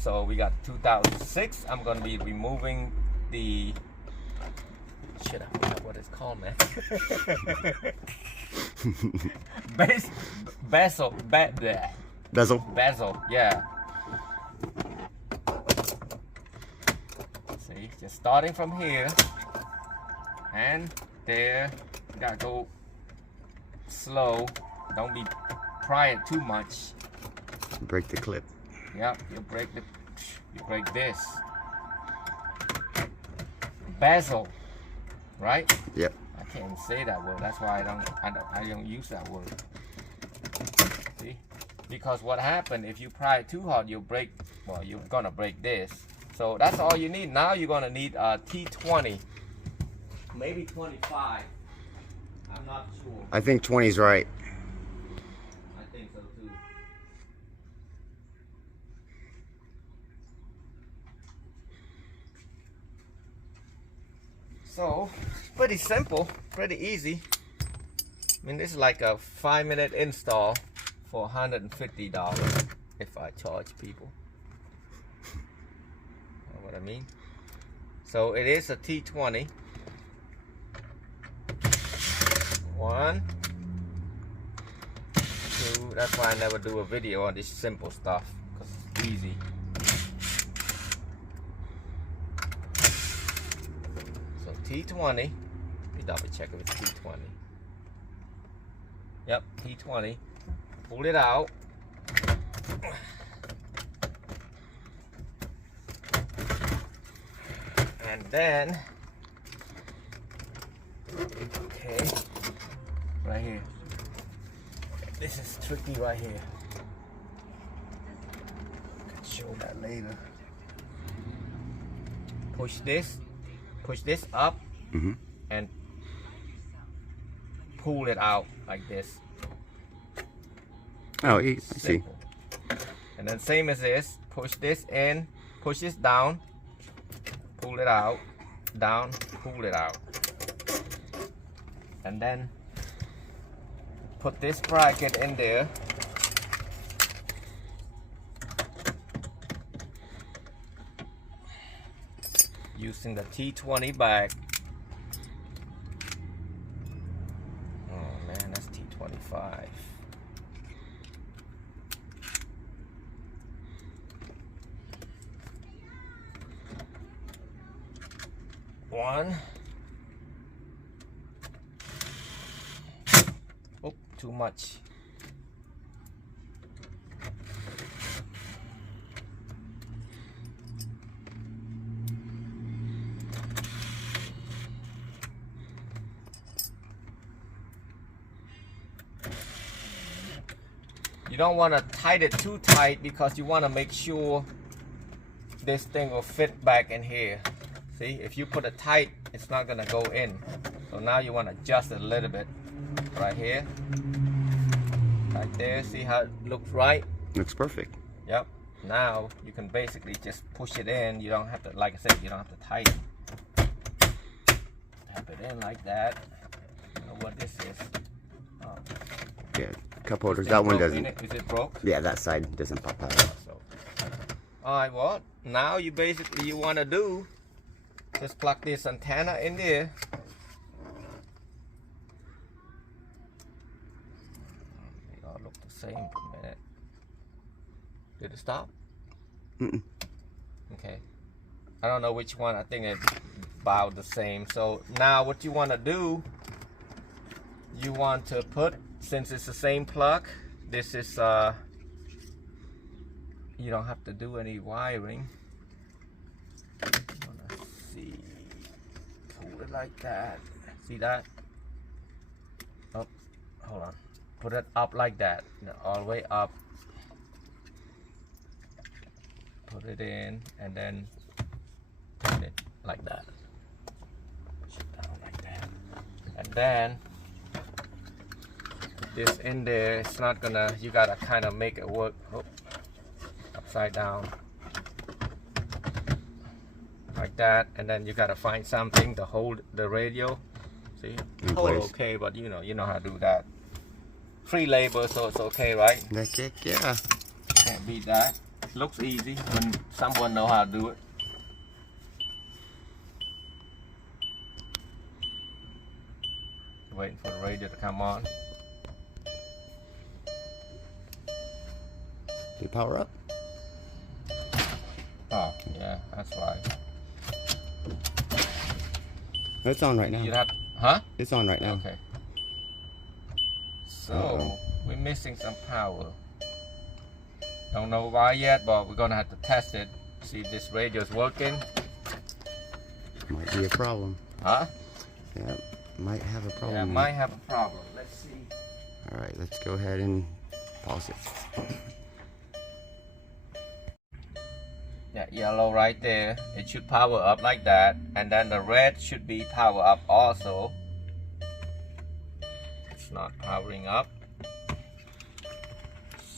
So we got 2006. I'm gonna be removing the shit. I forgot what it's called, man. Bezel. Yeah. See, just starting from here and there. You gotta go slow. Don't be pry it too much. Break the clip. Yep, you break this. Bezel, right? Yep. I can't say that word. That's why I don't use that word. See? Because what happened if you pry it too hard, you'll break. Well, you're gonna break this. So that's all you need. Now you're gonna need a T20, maybe 25. I'm not sure. I think 20 is right. I think so too. So, pretty simple, pretty easy. I mean, this is like a 5-minute install for $150 if I charge people. Know what I mean? So it is a T20. 1, 2. That's why I never do a video on this simple stuff, because it's easy. So T20. Let me double check if it's T20. Yep, T20. Pull it out. And then, okay, right here. This is tricky right here. I can show that later. Push this up, and pull it out like this. Oh, I see. Simple. And then same as this, push this in, push this down, pull it out, down, pull it out. And then put this bracket in there. Using the T20 bag. Oh man, that's T25. One. Oh, too much. You don't want to tighten it too tight because you want to make sure this thing will fit back in here. See, if you put it tight, it's not gonna go in. So now you want to adjust it a little bit. Right here, right there. See how it looks right? Looks perfect. Yep. Now you can basically just push it in. You don't have to, like I said, you don't have to tighten. Tap it in like that. You know what this is? Oh. Yeah, cup holders. That one doesn't. Is it broke? Yeah, that side doesn't pop out. So, all right. Well, now you basically want to do just plug this antenna in there. They all look the same for a minute. Did it stop? Mm-mm. Okay. I don't know which one. I think it's about the same. So now what you want to do, you want to put, since it's the same plug, this is you don't have to do any wiring. Let's see, pull it like that. See that? Oh, hold on. Put it up like that, all the way up. Put it in and then turn it like that. Push it down like that. And then put this in there. It's not gonna, you gotta kind of make it work. Oh, upside down. Like that. And then you gotta find something to hold the radio. See? Hold it okay, but you know how to do that. Free labor, so it's okay, right? That's it, yeah. Can't beat that. looks easy when someone know how to do it. Waiting for the radio to come on. Do you power up? Oh, yeah, that's why. It's on right now. You'd have, huh? It's on right now. Okay. So, Uh-oh. we're missing some power. Don't know why yet, but we're gonna have to test it. See if this radio is working. Might be a problem. Huh? Yeah, might have a problem. Yeah, might have a problem. Let's see. All right, let's go ahead and pause it. Yeah, yellow right there. It should power up like that. And then the red should be power up also. It's not powering up.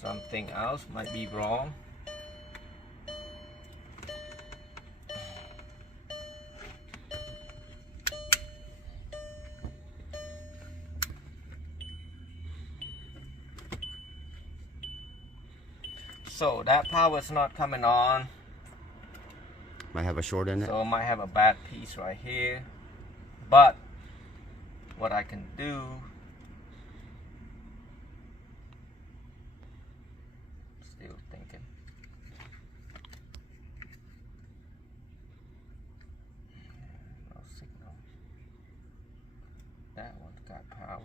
Something else might be wrong. So that power is not coming on. Might have a short in it. So I might have a bad piece right here. But what I can do, still thinking. No signal. That one's got power.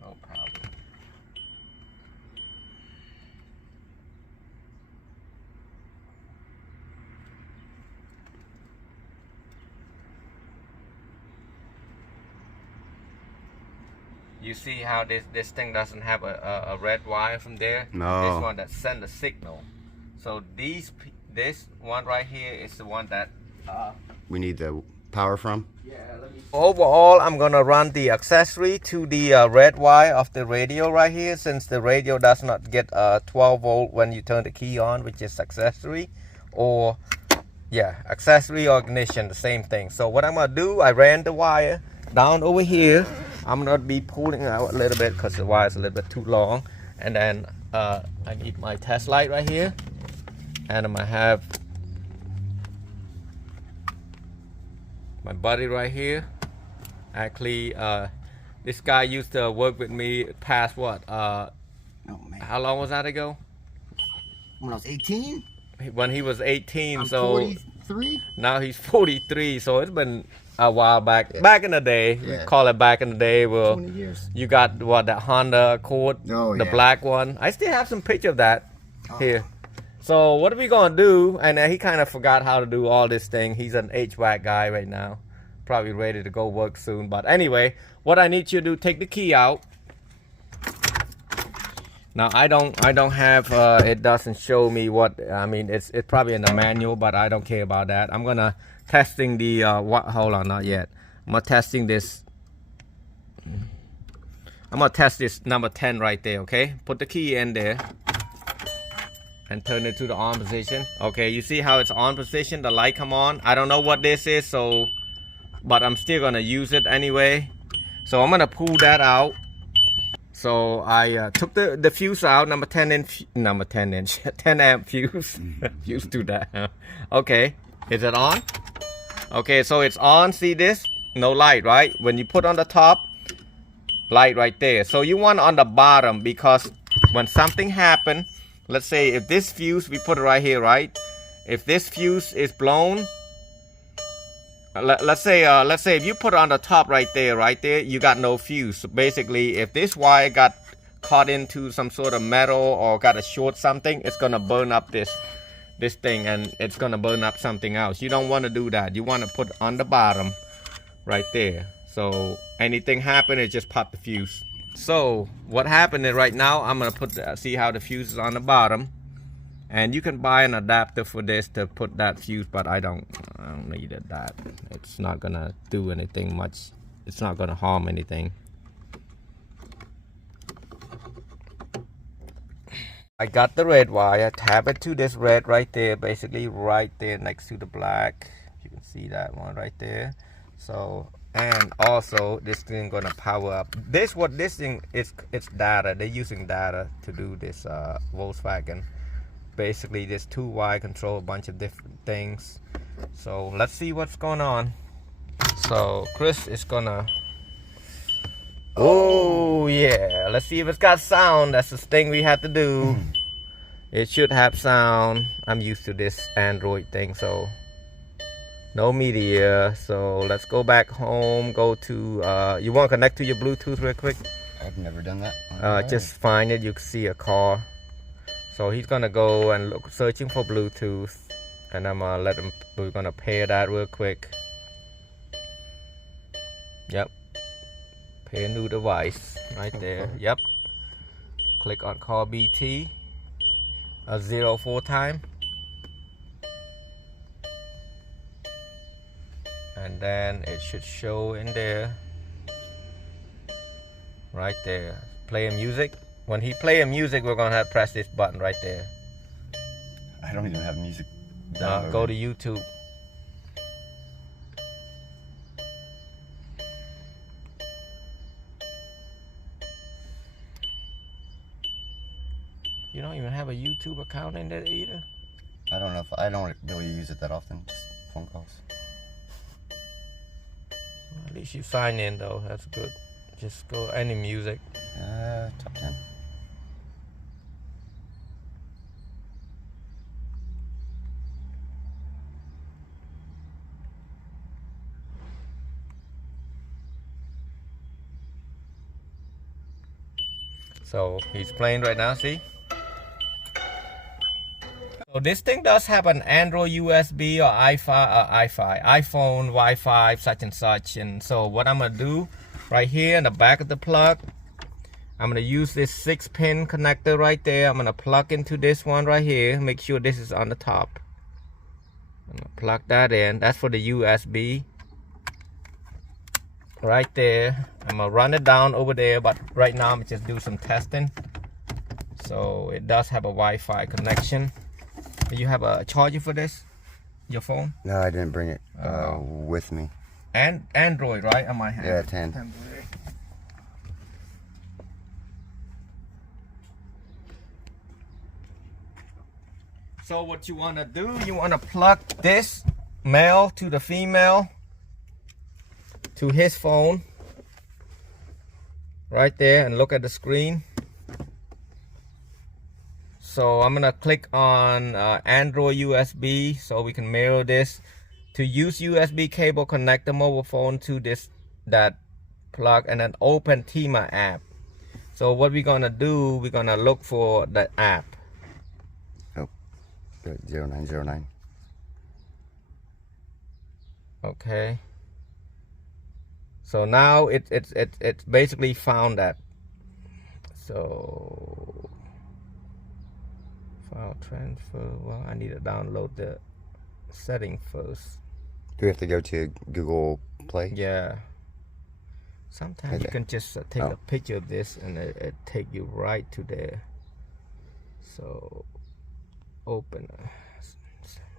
No power. You see how this thing doesn't have a red wire from there? No. This one that send the signal. So this one right here is the one that We need the power from. yeah, let me overall, I'm gonna run the accessory to the red wire of the radio right here, since the radio does not get 12 volt when you turn the key on, which is accessory, or yeah, accessory or ignition, the same thing. So what I'm gonna do, I ran the wire down over here. I'm gonna be pulling out a little bit because the wire is a little bit too long, and then I need my test light right here, and I'm gonna have my buddy right here. Actually, this guy used to work with me past what? Oh man. How long was that ago? When I was 18. When he was 18, I'm so 43. now he's 43. So it's been a while back. Yeah. Back in the day, we Yeah. call it back in the day. Well, 20 years. you got what, that Honda Accord, Oh, the yeah. black one. I still have some picture of that Oh. here. So what are we gonna do? And he kind of forgot how to do all this thing. He's an HVAC guy right now, probably ready to go work soon. But anyway, what I need you to do, take the key out. Now I don't have it doesn't show me what, I mean it's probably in the manual, but I don't care about that. I'm gonna testing the what, hold on, not yet. I'm gonna testing this. I'm gonna test this number 10 right there. Okay, put the key in there and turn it to the on position. Okay, you see how it's on position, the light come on. I don't know what this is, so but I'm still gonna use it anyway. So I'm gonna pull that out. So I took the fuse out, number 10 inch 10 amp fuse. Used to that. Okay, is it on? Okay, so it's on. See this? No light, right? When you put on the top, light right there. So you want on the bottom, because when something happen, let's say if this fuse, we put it right here, right? If this fuse is blown, let's say if you put it on the top right there, you got no fuse. So basically, if this wire got caught into some sort of metal or got a short something, it's gonna burn up this thing, and it's gonna burn up something else. You don't want to do that. You want to put on the bottom right there. So anything happen, it just pop the fuse. So what happened is right now I'm gonna put see how the fuse is on the bottom. And you can buy an adapter for this to put that fuse, but I don't need that. It's not gonna do anything much. It's not gonna harm anything. I got the red wire, tap it to this red right there, basically right there next to the black. You can see that one right there. So and also this thing gonna power up. This thing is, it's data. They're using data to do this Volkswagen. Basically, this 2Y control a bunch of different things. So let's see what's going on. So Chris is gonna. Oh yeah, let's see if it's got sound. That's the thing we had to do. It should have sound. I'm used to this Android thing, so no media. So let's go back home. Go to you want to connect to your Bluetooth real quick? I've never done that. Just find it. You can see a car. So he's gonna go and look, searching for Bluetooth, and I'm gonna let him. We're gonna pair that real quick. Yep. Pair new device right there. Yep. Click on call BT. 04 time. And then it should show in there. Right there. Play music. When he play a music, we're gonna have to press this button right there. I don't even have music. Go to YouTube. You don't even have a YouTube account in there either? I don't know if I don't really use it that often. Just phone calls. Well, at least you sign in though. That's good. Just go any music. Top 10. So he's playing right now, see? So this thing does have an Android USB or iPhone, Wi-Fi, such and such. And so what I'm gonna do right here in the back of the plug, I'm gonna use this 6-pin connector right there. I'm gonna plug into this one right here. Make sure this is on the top. I'm gonna plug that in. That's for the USB. Right there. I'm gonna run it down over there, but right now I'm gonna just do some testing. So it does have a Wi-Fi connection. You have a charger for this? Your phone? No, I didn't bring it with me. And Android, right? I might have. Yeah, 10. Android. So what you wanna do? You wanna plug this male to the female to his phone. Right there, and look at the screen. So I'm gonna click on Android USB so we can mirror this. To use USB cable, connect the mobile phone to that plug and then open Tima app. So what we're gonna do, we're gonna look for the app. Oh, good. 0909. Okay. So now it's basically found that. So file transfer. Well, I need to download the setting first. Do we have to go to Google Play? Yeah. Sometimes you can just take a picture of this and it take you right to there. So open.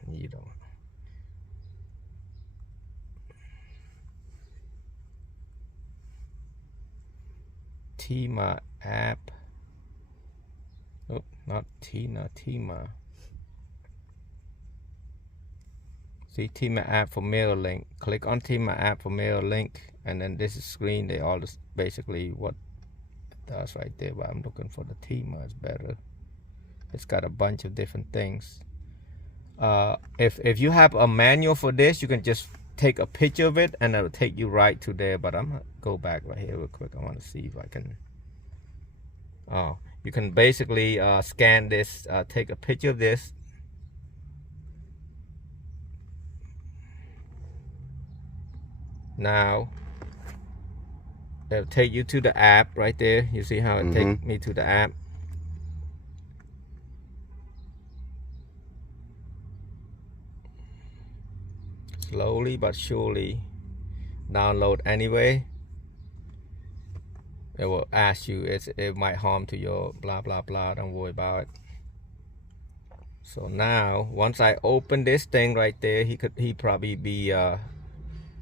You don't. Tima app. Oh, not Tina, Tima. See Tima app for mail link. Click on Tima app for mail link, and then this is screen. They all just basically what it does right there. But I'm looking for the Tima. It's better. It's got a bunch of different things. If you have a manual for this, you can just take a picture of it and it'll take you right to there. But I'm gonna go back right here real quick. I want to see if I can. Oh, you can basically scan this, take a picture of this. Now it'll take you to the app right there. You see how it takes me to the app. Slowly but surely download anyway. It will ask you, it might harm to your blah blah blah, don't worry about it. So now once I open this thing right there, he probably be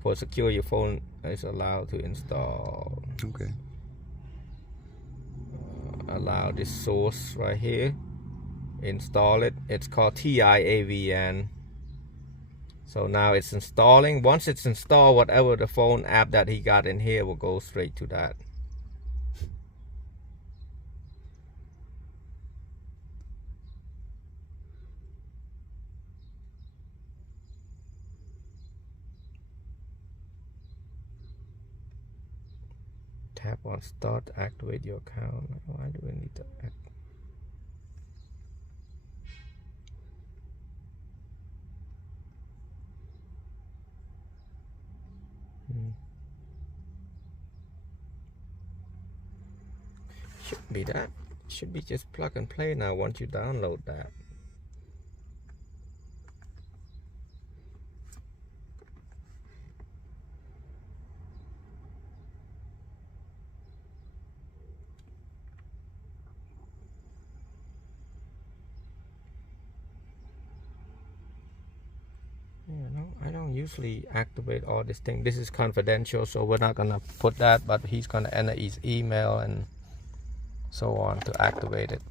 For secure, your phone is allowed to install. Okay. Allow this source right here. Install it. It's called TIAVN. So now it's installing. Once it's installed, whatever the phone app that he got in here will go straight to that. Tap on start to activate your account. Why do we need to act? Shouldn't be that. Should be just plug and play now once you download that. I don't usually activate all this thing. This is confidential, so we're not gonna put that, but he's gonna enter his email and so on to activate it.